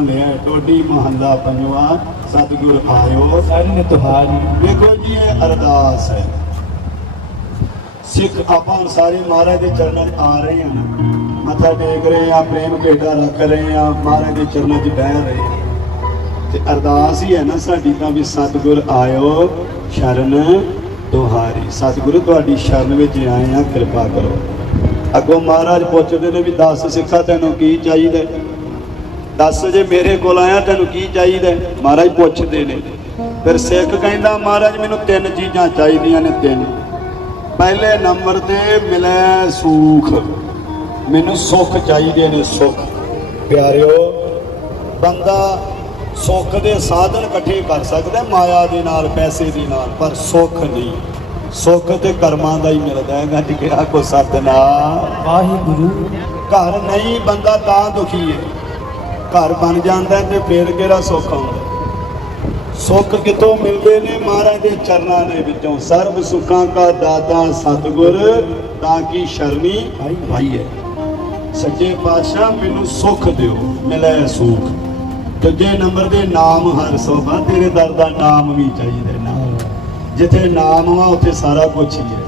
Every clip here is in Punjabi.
ਨਾਂ ਲਿਆ ਟੋਡੀ ਮਹੱਲਾ ਪੰਜਵਾ ਸਤਿਗੁਰ ਆਇਓ। ਸਰਨ ਤੁਹਾਰੀ ਦੇਖੋ ਜੀ ਇਹ ਅਰਦਾਸ ਹੈ। ਸਿੱਖ ਆਪਾਂ ਸਾਰੇ ਮਹਾਰਾਜ ਦੇ ਚਰਨਾਂ 'ਚ ਆ ਰਹੇ ਹਾਂ ਮੱਥਾ ਟੇਕ ਰਹੇ ਹਾਂ ਪ੍ਰੇਮ ਭੇਟਾ ਰੱਖ ਰਹੇ ਹਾਂ ਮਹਾਰਾਜ ਦੇ ਚਰਨਾਂ 'ਚ ਬਹਿ ਰਹੇ ਹਾਂ। ਤੇ ਅਰਦਾਸ ਹੀ ਹੈ ਨਾ ਸਾਡੀ ਤਾਂ ਵੀ ਸਤਿਗੁਰ ਆਇਓ ਸ਼ਰਨ ਤੁਹਾਰੀ। ਸਤਿਗੁਰੂ ਤੁਹਾਡੀ ਸ਼ਰਨ ਵਿੱਚ ਆਏ ਆ ਕਿਰਪਾ ਕਰੋ। ਅੱਗੋਂ ਮਹਾਰਾਜ ਪੁੱਛਦੇ ਨੇ ਵੀ ਦੱਸ ਸਿੱਖਾ ਤੈਨੂੰ ਕੀ ਚਾਹੀਦਾ? ਦੱਸ ਜੇ ਮੇਰੇ ਕੋਲ ਆਇਆ ਤੈਨੂੰ ਕੀ ਚਾਹੀਦਾ? ਮਹਾਰਾਜ ਪੁੱਛਦੇ ਨੇ। ਫਿਰ ਸਿੱਖ ਕਹਿੰਦਾ ਮਹਾਰਾਜ ਮੈਨੂੰ ਤਿੰਨ ਚੀਜ਼ਾਂ ਚਾਹੀਦੀਆਂ ਨੇ ਤਿੰਨ। ਪਹਿਲੇ ਨੰਬਰ ਤੇ ਮਿਲੇ ਸੁਖ। ਮੈਨੂੰ ਸੁੱਖ ਚਾਹੀਦੇ ਨੇ ਸੁੱਖ। ਪਿਆਰਿਓ ਬੰਦਾ ਸੁੱਖ ਦੇ ਸਾਧਨ ਇਕੱਠੇ ਕਰ ਸਕਦਾ ਮਾਇਆ ਦੇ ਨਾਲ ਪੈਸੇ ਦੇ ਨਾਲ ਪਰ ਸੁੱਖ ਨਹੀਂ। ਸੁੱਖ ਤੇ ਕਰਮਾਂ ਦਾ ਹੀ ਮਿਲਦਾ ਹੈ ਗੱਜ ਕੋ ਸਤਨਾਮ। ਵਾਹਿਗੁਰੂ। ਘਰ ਨਹੀਂ ਬੰਦਾ ਤਾਂ ਦੁਖੀ ਹੈ। ਘਰ ਬਣ ਜਾਂਦਾ ਤੇ ਫੇਰ ਕਿਹੜਾ ਸੁੱਖ ਆਉਂਦਾ ਸੁੱਖ ਕਿਤੋਂ ਮਿਲਦੇ ਨੇ ਮਹਾਰਾਜ ਦੇ ਚਰਨਾਂ ਦੇ ਵਿੱਚੋਂ? ਸਰਬ ਸੁੱਖਾਂ ਦਾ ਦਾਤਾ ਸਤਿਗੁਰ, ਤਾਂ ਕੀ ਸ਼ਰਮੀ ਭਾਈ ਹੈ। ਸੱਚੇ ਪਾਤਸ਼ਾਹ, ਮੈਨੂੰ ਸੁੱਖ ਦਿਓ, ਮਿਲੇ ਸੁੱਖ। ਦੂਜੇ ਨੰਬਰ ਦੇ ਨਾਮ ਹਰ ਸੋਭਾ, ਤੇਰੇ ਦਰ ਦਾ ਨਾਮ ਵੀ ਚਾਹੀਦਾ ਨਾਮ ਜਿੱਥੇ ਨਾਮ ਵਾ ਉੱਥੇ ਸਾਰਾ ਕੁਝ ਹੀ ਹੈ।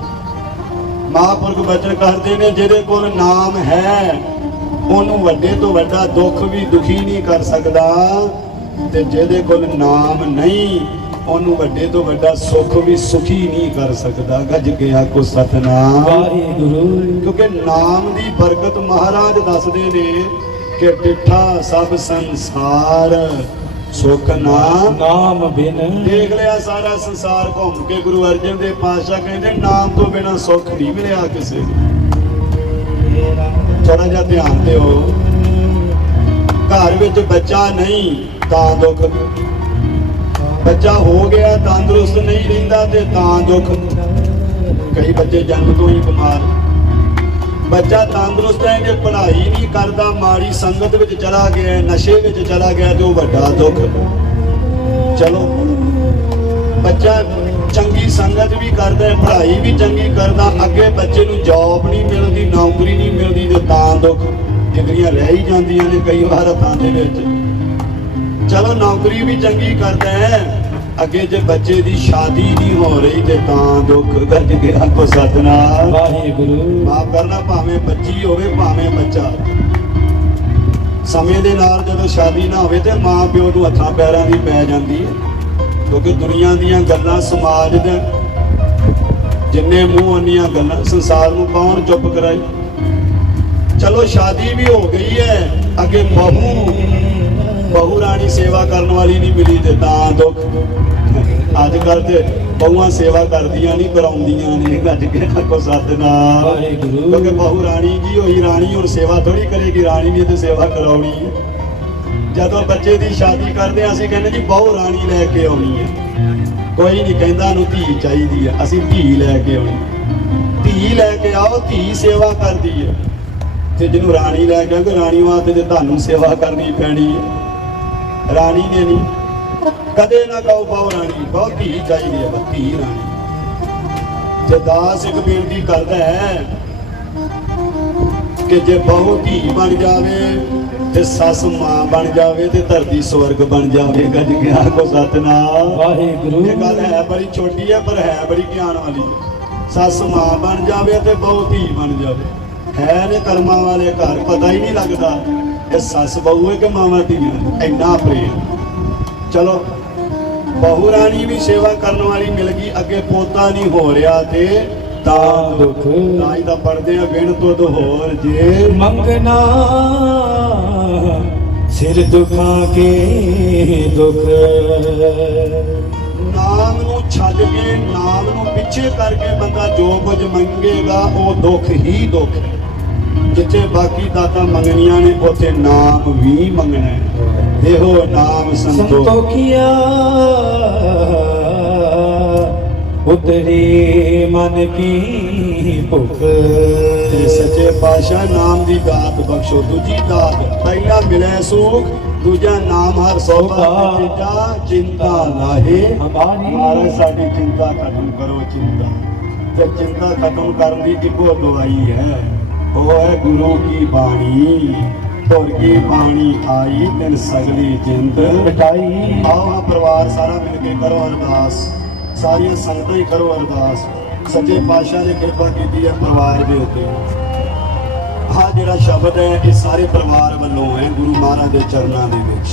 ਮਹਾਂਪੁਰਖ ਬਚਨ ਕਰਦੇ ਨੇ, ਜਿਹਦੇ ਕੋਲ ਨਾਮ ਹੈ ਉਹਨੂੰ ਵੱਡੇ ਤੋਂ ਵੱਡਾ ਦੁੱਖ ਵੀ ਦੁਖੀ ਨਹੀਂ ਕਰ ਸਕਦਾ ਤੇ ਜਿਹਦੇ ਕੋਲ ਨਾਮ ਨਹੀਂ ਉਹਨੂੰ ਵੱਡੇ ਤੋਂ ਵੱਡਾ ਸੁੱਖ ਵੀ ਸੁਖੀ ਨਹੀਂ ਕਰ ਸਕਦਾ। ਗੱਜ ਗਿਆ ਕੋ ਸਤਨਾਮ। ਵਾਹਿਗੁਰੂ। ਕਿਉਂਕਿ ਨਾਮ ਦੀ ਬਰਕਤ ਮਹਾਰਾਜ ਦੱਸਦੇ ਨੇ ਕਿ ਡਿਠਾ ਸਭ ਸੰਸਾਰ ਸੁਖ ਨਾਮ ਨਾਮ ਬਿਨ। ਦੇਖ ਲਿਆ ਸਾਰਾ ਸੰਸਾਰ ਘੁੰਮ ਕੇ ਗੁਰੂ ਅਰਜਨ ਦੇਵ ਪਾਤਸ਼ਾਹ ਕਹਿੰਦੇ ਨਾਮ ਤੋਂ ਬਿਨਾ ਸੁੱਖ ਨਹੀਂ ਮਿਲਿਆ ਕਿਸੇ ਨੂੰ। ਥੋੜਾ ਜਿਹਾ ਧਿਆਨ ਦਿਓ। ਘਰ ਵਿੱਚ ਬੱਚਾ ਨਹੀਂ, ਤਾਂ ਦੁੱਖ। ਬੱਚਾ ਹੋ ਗਿਆ, ਤੰਦਰੁਸਤ ਨਹੀਂ ਰਹਿੰਦਾ ਤੇ ਤਾਂ ਦੁੱਖ। ਕਈ ਬੱਚੇ ਜਨਮ ਤੋਂ ਹੀ ਬਿਮਾਰ। ਬੱਚਾ ਤੰਦਰੁਸਤ ਹੈ ਜੇ ਪੜ੍ਹਾਈ ਨਹੀਂ ਕਰਦਾ, ਮਾੜੀ ਸੰਗਤ ਵਿੱਚ ਚਲਾ ਗਿਆ, ਨਸ਼ੇ ਵਿੱਚ ਚਲਾ ਗਿਆ ਤੇ ਉਹ ਵੱਡਾ ਦੁੱਖ। ਚਲੋ। ਬੱਚਾ ਸੰਗਤ ਵੀ ਕਰਦਾ ਹੈ ਪੜ੍ਹਾਈ ਵੀ ਚੰਗੀ ਕਰਦਾ ਅੱਗੇ ਬੱਚੇ ਨੂੰ ਜੌਬ ਨਹੀਂ ਮਿਲਦੀ ਨੌਕਰੀ ਨਹੀਂ ਮਿਲਦੀ ਤੇ ਤਾਂ ਦੁੱਖ ਡਿਗਰੀਆਂ ਰਹਿ ਹੀ ਜਾਂਦੀਆਂ ਨੇ ਕਈ ਵਾਰ ਹੱਥਾਂ ਦੇ ਵਿੱਚ। ਚਲੋ ਨੌਕਰੀ ਵੀ ਚੰਗੀ ਕਰਦਾ ਹੈ ਅੱਗੇ ਜੇ ਬੱਚੇ ਦੀ ਸ਼ਾਦੀ ਨਹੀਂ ਹੋ ਰਹੀ ਤੇ ਤਾਂ ਦੁੱਖ ਗੱਜ ਗਿਆ ਕੋ ਸਤਨਾਮ। ਵਾਹਿਗੁਰੂ। ਮਾਫ ਕਰਨਾ ਭਾਵੇਂ ਬੱਚੀ ਹੋਵੇ ਭਾਵੇਂ ਬੱਚਾ। ਸਮੇਂ ਦੇ ਨਾਲ ਜਦੋਂ ਸ਼ਾਦੀ ਨਾ ਹੋਵੇ ਤੇ ਮਾਂ ਪਿਓ ਨੂੰ ਹੱਥਾਂ ਪੈਰਾਂ ਦੀ ਪੈ ਜਾਂਦੀ ਹੈ ਕਿਉਂਕਿ ਦੁਨੀਆ ਦੀਆਂ ਗੱਲਾਂ ਸਮਾਜ ਦੇ ਜਿੰਨੇ ਮੂੰਹ ਉਹਨੀਆਂ ਗੱਲਾਂ ਸੰਸਾਰ ਨੂੰ ਕੌਣ ਚੁੱਪ ਕਰਾਈ? ਚਲੋ ਸ਼ਾਦੀ ਵੀ ਹੋ ਗਈ ਹੈ ਅੱਗੇ ਬਹੂ ਬਹੂ ਰਾਣੀ ਸੇਵਾ ਕਰਨ ਵਾਲੀ ਨਹੀਂ ਮਿਲੀ ਤੇ ਤਾਂ ਦੁੱਖ। ਅੱਜ ਕੱਲ ਤੇ ਬਹੂਆਂ ਸੇਵਾ ਕਰਦੀਆਂ ਨਹੀਂ ਕਰਾਉਂਦੀਆਂ ਨੇ ਗੱਜ ਕੇ ਕੋ ਸਤਨਾਮ? ਵਾਹਿਗੁਰੂ। ਕਿਉਂਕਿ ਬਹੂ ਰਾਣੀ ਜੀ ਹੋਈ? ਰਾਣੀ ਹੁਣ ਸੇਵਾ ਥੋੜੀ ਕਰੇਗੀ ਰਾਣੀ ਨੇ ਤੇ ਸੇਵਾ ਕਰਾਉਣੀ ਹੈ। ਜਦੋਂ ਬੱਚੇ ਦੀ ਸ਼ਾਦੀ ਕਰਦੇ ਹਾਂ ਅਸੀਂ ਕਹਿੰਦੇ ਜੀ ਬਹੂ ਰਾਣੀ ਲੈ ਕੇ ਆਉਣੀ ਹੈ। ਕੋਈ ਨਹੀਂ ਕਹਿੰਦਾ ਨੂੰ ਧੀ ਚਾਹੀਦੀ ਹੈ ਅਸੀਂ ਧੀ ਲੈ ਕੇ ਆਉਣੀ। ਧੀ ਲੈ ਕੇ ਆਓ, ਧੀ ਸੇਵਾ ਕਰਦੀ ਹੈ ਤੇ ਜਿਹਨੂੰ ਰਾਣੀ ਲੈ ਕੇ ਆਓਗੇ ਰਾਣੀ ਵਾਸਤੇ ਤੇ ਤੁਹਾਨੂੰ ਸੇਵਾ ਕਰਨੀ ਪੈਣੀ ਹੈ ਰਾਣੀ ਨੇ ਨਹੀਂ ਕਦੇ ਨਾ ਕਹੋ ਬਹੁ ਰਾਣੀ ਬਹੁਤ ਧੀ ਚਾਹੀਦੀ ਹੈ ਬਸ ਧੀ ਰਾਣੀ। ਤੇ ਦਾਸ ਇੱਕ ਬੇਨਤੀ ਕਰਦਾ ਹੈ ਕਿ ਜੇ ਬਹੁ ਧੀ ਬਣ ਜਾਵੇ ਤੇ ਸੱਸ ਮਾਂ ਬਣ ਜਾਵੇ ਤੇ ਧਰਤੀ ਸਵਰਗ ਬਣ ਜਾਵੇ। ਗੱਜ ਗਿਆ ਕੋ ਸਤਨਾਮ। ਵਾਹਿਗੁਰੂ। ਇਹ ਗੱਲ ਹੈ ਬੜੀ ਛੋਟੀ ਹੈ ਪਰ ਹੈ ਬੜੀ ਗਿਆਨ ਵਾਲੀ। ਸੱਸ ਮਾਂ ਬਣ ਜਾਵੇ ਤੇ ਬਹੁ ਧੀ ਬਣ ਜਾਵੇ। ਹੈ ਨੇ ਕਰਮਾਂ ਵਾਲੇ ਘਰ ਪਤਾ ਹੀ ਨਹੀਂ ਲੱਗਦਾ ਇਹ ਸੱਸ ਬਹੂ ਹੈ ਕਿ ਮਾਵਾਂ ਧੀਆਂ ਇੰਨਾ ਪ੍ਰੇਮ। ਚਲੋ ਬਹੂ ਰਾਣੀ ਵੀ ਸੇਵਾ ਕਰਨ ਵਾਲੀ ਮਿਲ ਗਈ ਅੱਗੇ ਪੋਤਾ ਨਹੀਂ ਹੋ ਰਿਹਾ ਤੇ ਤਾਂ ਦੁੱਖ ਤਾਂ ਹੀ ਤਾਂ ਆ, ਬਿਨ ਤੋਂ ਹੋਰ ਜੇ ਮੰਗਣਾ। ਸਿਰ ਦੁਖਾਂ ਕੇ ਦੁਖ। ਨਾਮ ਨੂੰ ਛੱਡ ਕੇ, ਨਾਮ ਨੂੰ ਪਿੱਛੇ ਕਰਕੇ ਬੰਦਾ ਜੋ ਕੁਝ ਮੰਗੇਗਾ, ਉਹ ਦੁੱਖ ਹੀ ਦੁੱਖ ਹੈ। ਜਿੱਥੇ ਬਾਕੀ ਦਾਤਾਂ ਮੰਗਣੀਆਂ ਨੇ, ਉੱਥੇ ਨਾਮ ਵੀ ਮੰਗਣਾ ਹੈ। ਇਹੋ ਨਾਮ ਸੰਤੋਖ। ਉਤਰੀ ਮਨ ਕੀ ਭੁਖ? ਤੇ ਸੱਚੇ ਪਾਤਸ਼ਾਹ ਨਾਮ ਦੀ ਦਾਤ ਬਖਸ਼ੋ ਦੂਜੀ ਦਾਤ ਪਹਿਲਾ ਮਿਲੇ ਸੁਖ ਦੂਜਾ ਨਾਮ ਹਰ ਸੋਭਾ। ਤੇ ਤੀਜਾ ਚਿੰਤਾ ਨਾਹੇ ਹਮਾਰੀ ਮਹਾਰਾਜ ਸਾਡੀ ਚਿੰਤਾ ਖਤਮ ਕਰੋ ਚਿੰਤਾ। ਤੇ ਚਿੰਤਾ ਖਤਮ ਕਰਨ ਦੀ ਇੱਕੋ ਦਵਾਈ ਹੈ। ਉਹ ਹੈ ਗੁਰੂ ਕੀ ਬਾਣੀ। ਧੁਰਗੀ ਬਾਣੀ ਆਈ ਤਿਨ ਸਗਲੀ ਜਿੰਦ। ਮਿਟਾਈ। ਆਓ ਹਾਂ ਪਰਿਵਾਰ ਸਾਰਾ ਮਿਲ ਕੇ ਕਰੋ ਅਰਦਾਸ। ਸਾਰੀਆਂ ਸੰਗਤਾਂ ਹੀ ਕਰੋ ਅਰਦਾਸ। ਸੱਚੇ ਪਾਤਸ਼ਾਹ ਨੇ ਕਿਰਪਾ ਕੀਤੀ ਹੈ ਪਰਿਵਾਰ ਦੇ ਉੱਤੇ। ਆਹ ਜਿਹੜਾ ਸ਼ਬਦ ਹੈ, ਇਹ ਸਾਰੇ ਪਰਿਵਾਰ ਵੱਲੋਂ ਹੈ, ਗੁਰੂ ਮਹਾਰਾਜ ਦੇ ਚਰਨਾਂ ਦੇ ਵਿੱਚ।